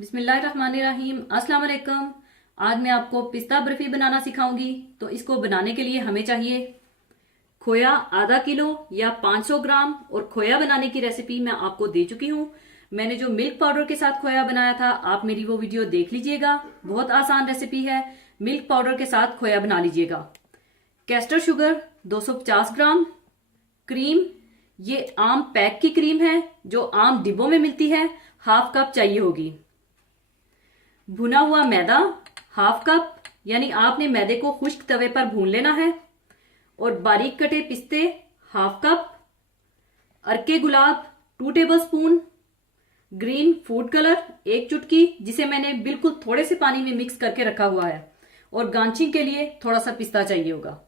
बिस्मिल्लाहिर्रहमानिर्रहीम। अस्सलाम वालेकुम। आज मैं आपको पिस्ता बर्फी बनाना सिखाऊंगी। तो इसको बनाने के लिए हमें चाहिए खोया आधा किलो या 500 ग्राम। और खोया बनाने की रेसिपी मैं आपको दे चुकी हूँ। मैंने जो मिल्क पाउडर के साथ खोया बनाया था, आप मेरी वो वीडियो देख लीजिएगा। बहुत आसान रेसिपी है। मिल्क पाउडर के साथ खोया बना लीजिएगा। कैस्टर शुगर 250 ग्राम। क्रीम, ये आम पैक की क्रीम है जो आम डिब्बों में मिलती है, हाफ कप चाहिए होगी। भुना हुआ मैदा हाफ कप, यानी आपने मैदे को खुश्क तवे पर भून लेना है। और बारीक कटे पिस्ते हाफ कप। अरके गुलाब 2 टेबलस्पून। ग्रीन फूड कलर 1 चुटकी, जिसे मैंने बिल्कुल थोड़े से पानी में मिक्स करके रखा हुआ है। और गांची के लिए थोड़ा सा पिस्ता चाहिए होगा।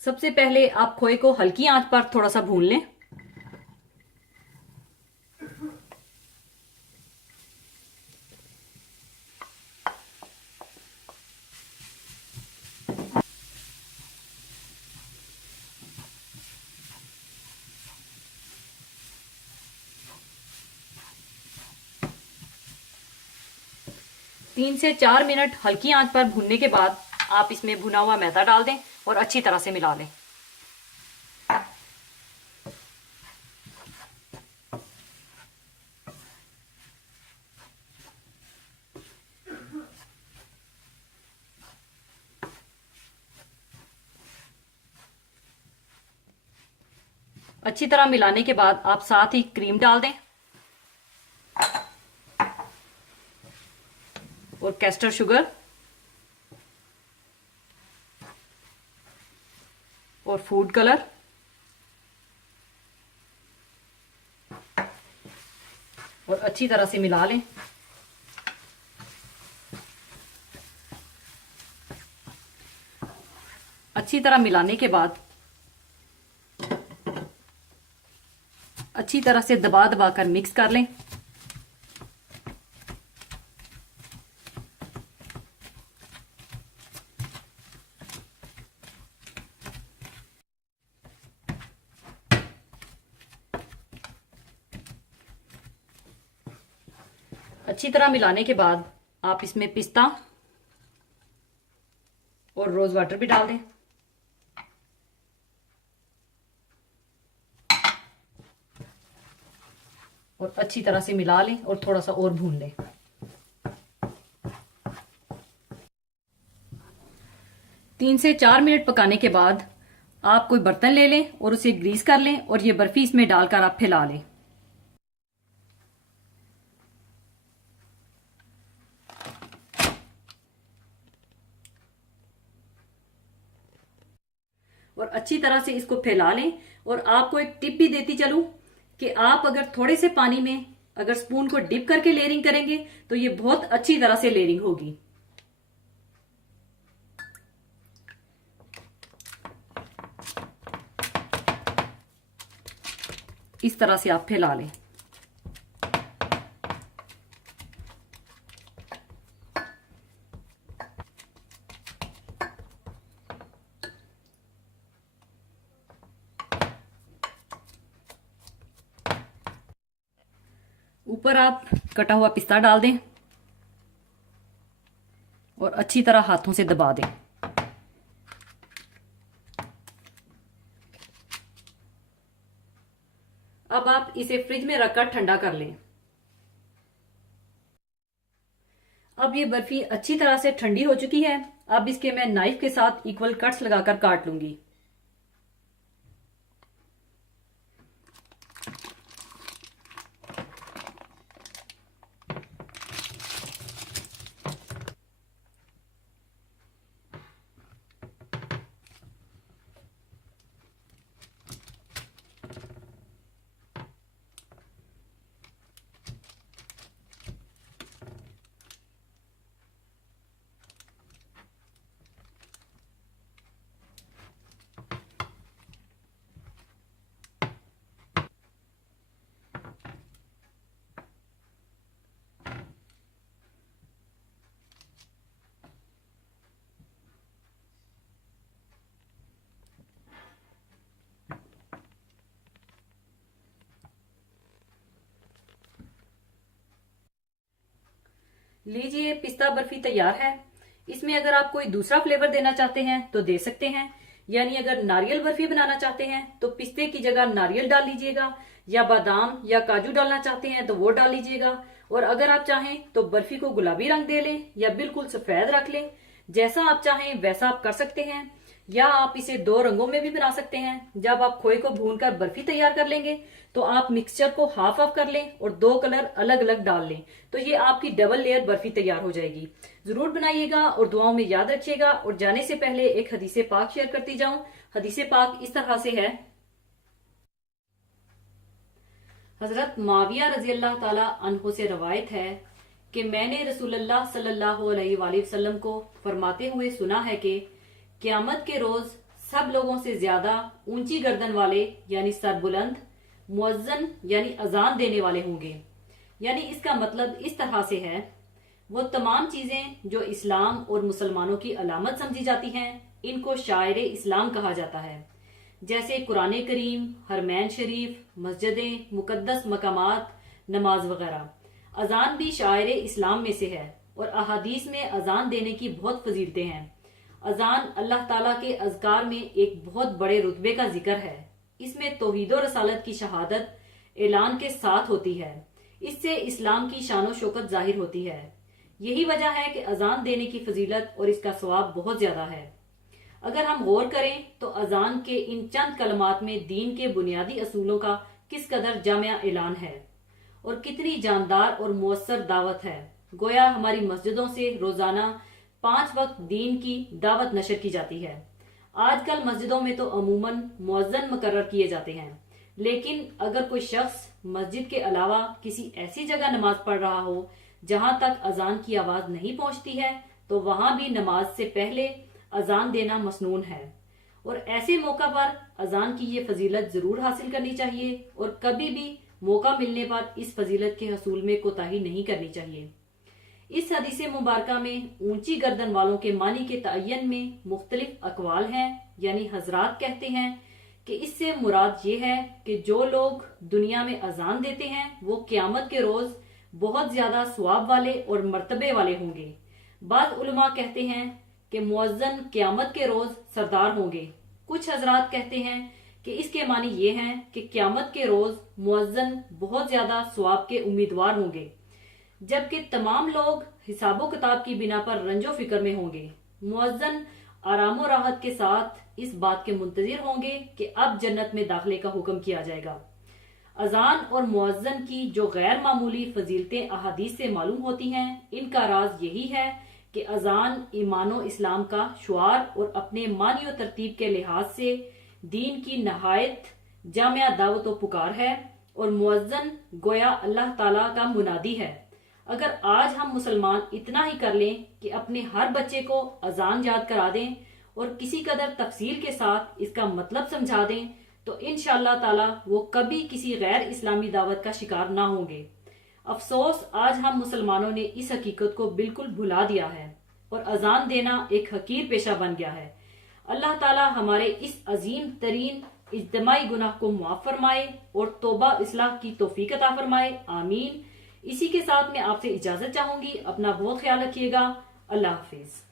सबसे पहले आप खोए को हल्की आंच पर थोड़ा सा भून लें। तीन से 4 मिनट हल्की आंच पर भूनने के बाद आप इसमें भुना हुआ मैदा डाल दें और अच्छी तरह से मिला लें। अच्छी तरह मिलाने के बाद आप साथ ही क्रीम डाल दें और कैस्टर शुगर और फूड कलर और अच्छी तरह से मिला लें। अच्छी तरह मिलाने के बाद अच्छी तरह से दबा दबा कर मिक्स कर लें। अच्छी तरह मिलाने के बाद आप इसमें पिस्ता और रोज वाटर भी डाल दें। और अच्छी तरह से मिला लें और थोड़ा सा और भून लें। तीन से 4 मिनट पकाने के बाद आप कोई बर्तन ले लें और उसे ग्रीस कर लें और ये बर्फी इसमें डालकर आप फैला लें। और अच्छी तरह से इसको फैला लें। और आपको एक टिप भी देती चलूं कि आप अगर थोड़े से पानी में अगर स्पून को डिप करके लेयरिंग करेंगे तो ये बहुत अच्छी तरह से लेयरिंग होगी। इस तरह से आप फैला लें। ऊपर आप कटा हुआ पिस्ता डाल दें और अच्छी तरह हाथों से दबा दें। अब आप इसे फ्रिज में रखकर ठंडा कर लें। अब ये बर्फी अच्छी तरह से ठंडी हो चुकी है। अब इसके मैं नाइफ के साथ इक्वल कट्स लगाकर काट लूंगी। लीजिए, पिस्ता बर्फी तैयार है। इसमें अगर आप कोई दूसरा फ्लेवर देना चाहते हैं तो दे सकते हैं, यानी अगर नारियल बर्फी बनाना चाहते हैं तो पिस्ते की जगह नारियल डाल लीजिएगा, या बादाम या काजू डालना चाहते हैं तो वो डाल लीजिएगा। और अगर आप चाहें तो बर्फी को गुलाबी रंग दे लें या बिल्कुल सफेद रख लें, जैसा आप चाहें वैसा आप कर सकते हैं। या आप इसे दो रंगों में भी बना सकते हैं। जब आप खोए को भूनकर बर्फी तैयार कर लेंगे तो आप मिक्सचर को हाफ हाफ कर लें और दो कलर अलग अलग डाल लें, तो ये आपकी डबल लेयर बर्फी तैयार हो जाएगी। जरूर बनाइएगा और दुआओं में याद रखिएगा। और जाने से पहले एक हदीसे पाक शेयर करती जाऊं। हदीसे पाक इस तरह से है, हजरत माविया रजी अल्लाह ताला अन्हो से रवायत है कि मैंने रसूलुल्लाह सल्लल्लाहु अलैहि वसल्लम को फरमाते हुए सुना है कि क़यामत के रोज सब लोगों से ज्यादा ऊंची गर्दन वाले यानी सरबुलंद मुअज्जन यानी अजान देने वाले होंगे। यानी इसका मतलब इस तरह से है, वो तमाम चीजें जो इस्लाम और मुसलमानों की अलामत समझी जाती हैं, इनको शायर इस्लाम कहा जाता है। जैसे कुरान करीम, हरमैन शरीफ, मस्जिदें, मुकद्दस मकामात, नमाज वगैरह। अजान भी शायर इस्लाम में से है और अहादीस में अजान देने की बहुत फजीलतें हैं। अजान अल्लाह ताला के अज़कार में एक बहुत बड़े रुतबे का जिक्र है। इसमें तौहीद और रसालत की शहादत ऐलान के साथ होती है। इससे इस्लाम की शानो शौकत जाहिर होती है। यही वजह है कि अजान देने की फजीलत और इसका सवाब बहुत ज्यादा है। अगर हम गौर करें तो अजान के इन चंद कलमात में दीन के बुनियादी असूलों का किस कदर जामिया ऐलान है और कितनी जानदार और मुअस्सर दावत है। गोया हमारी मस्जिदों से रोजाना 5 वक्त दीन की दावत नशर की जाती है। आजकल मस्जिदों में तो अमूमन मुअज्जन मुकर्रर किए जाते हैं, लेकिन अगर कोई शख्स मस्जिद के अलावा किसी ऐसी जगह नमाज पढ़ रहा हो जहां तक अजान की आवाज नहीं पहुंचती है, तो वहां भी नमाज से पहले अजान देना मसनून है। और ऐसे मौका पर अजान की ये फजीलत जरूर हासिल करनी चाहिए और कभी भी मौका मिलने पर इस फजीलत के हसूल में कोताही नहीं करनी चाहिए। इस हदीस मुबारका में ऊंची गर्दन वालों के मानी के तयन में मुख्तलिफ अकवाल हैं। यानी हजरात कहते हैं कि इससे मुराद ये है कि जो लोग दुनिया में अजान देते हैं वो क़यामत के रोज बहुत ज्यादा सवाब वाले और मर्तबे वाले होंगे। बाद उलमा कहते हैं कि मुअज्जन क़यामत के रोज सरदार होंगे। कुछ हजरात कहते हैं कि इसके मानी ये हैं कि क़यामत के रोज मुअज्जन बहुत ज्यादा सवाब के उम्मीदवार होंगे, जबकि तमाम लोग हिसाबो किताब की बिना पर रंजो फिक्र में होंगे। मुअज्जन आरामो राहत के साथ इस बात के मुंतजिर होंगे कि अब जन्नत में दाखिले का हुक्म किया जाएगा। अजान और मुअज्जन की जो गैर मामूली फजीलतें अहादीस से मालूम होती हैं, इनका राज यही है कि अजान ईमानो इस्लाम का शुआर और अपने मानी और तरतीब के लिहाज से दीन की नहायत जामिया दावत व पुकार है और मुअज्जन गोया अल्लाह ताला का मुनादी है। अगर आज हम मुसलमान इतना ही कर लें कि अपने हर बच्चे को अजान याद करा दें और किसी कदर तफसील के साथ इसका मतलब समझा दें, तो इंशाअल्लाह ताला वो कभी किसी गैर इस्लामी दावत का शिकार ना होंगे। अफसोस आज हम मुसलमानों ने इस हकीकत को बिल्कुल भुला दिया है और अजान देना एक हकीर पेशा बन गया है। अल्लाह ताला हमारे इस अजीम तरीन इज्तिमाई गुनाह को मुआफ फरमाए और तौबा इस्लाह की तौफीक अता फरमाए। आमीन। इसी के साथ मैं आपसे इजाजत चाहूंगी। अपना बहुत ख्याल रखिएगा। अल्लाह हाफिज।